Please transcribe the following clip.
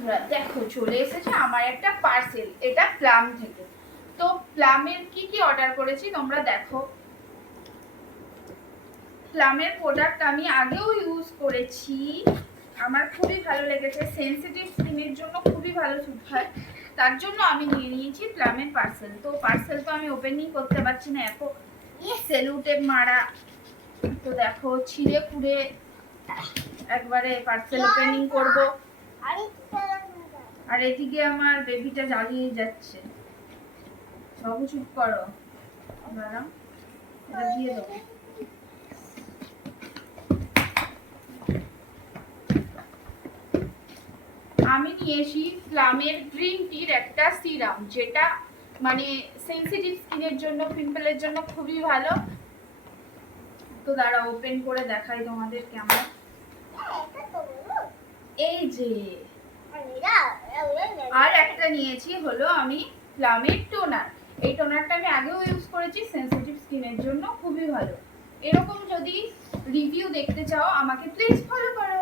বন্ধুরা দেখো চলে এসেছে আমার একটা পার্সেল, এটা প্লাম থেকে। তো প্লামের কি কি অর্ডার করেছি তোমরা দেখো। প্লামের প্রোডাক্ট আমি আগেও ইউজ করেছি, আমার খুবই ভালো লেগেছে, সেনসিটিভ স্কিনের জন্য খুবই ভালো স্যুট হয়, তার জন্য আমি নিয়ে নিয়েছি প্লামের পার্সেল। তো পার্সেল তো আমি ওপেনই করতে পারছি না, এত সেলুটেপ মারা। তো দেখো ছিঁড়ে খুঁড়ে একবারে পার্সেল ওপেনিং করব। আর এদিকে আমার বেবিটা জ্বালিয়ে যাচ্ছে। বাবু চুপ করো, দাঁড়াও এটা দিয়ে দেবো। আমি নিয়েছি প্লামের গ্রিন টির একটা সিরাম, যেটা মানে সেনসিটিভ স্কিনের জন্য, পিম্পলের জন্য খুবই ভালো। তো দাঁড়া ওপেন করে দেখাই তোমাদের কেমন। এই যে আর একটা নিয়েছি হলো আমি প্লামের টোনার। এই টোনারটা আমি আগেও ইউজ করেছি, সেনসিটিভ স্কিনের জন্য খুবই ভালো। এরকম যদি রিভিউ দেখতে চাও আমাকে প্লিজ ফলো করো।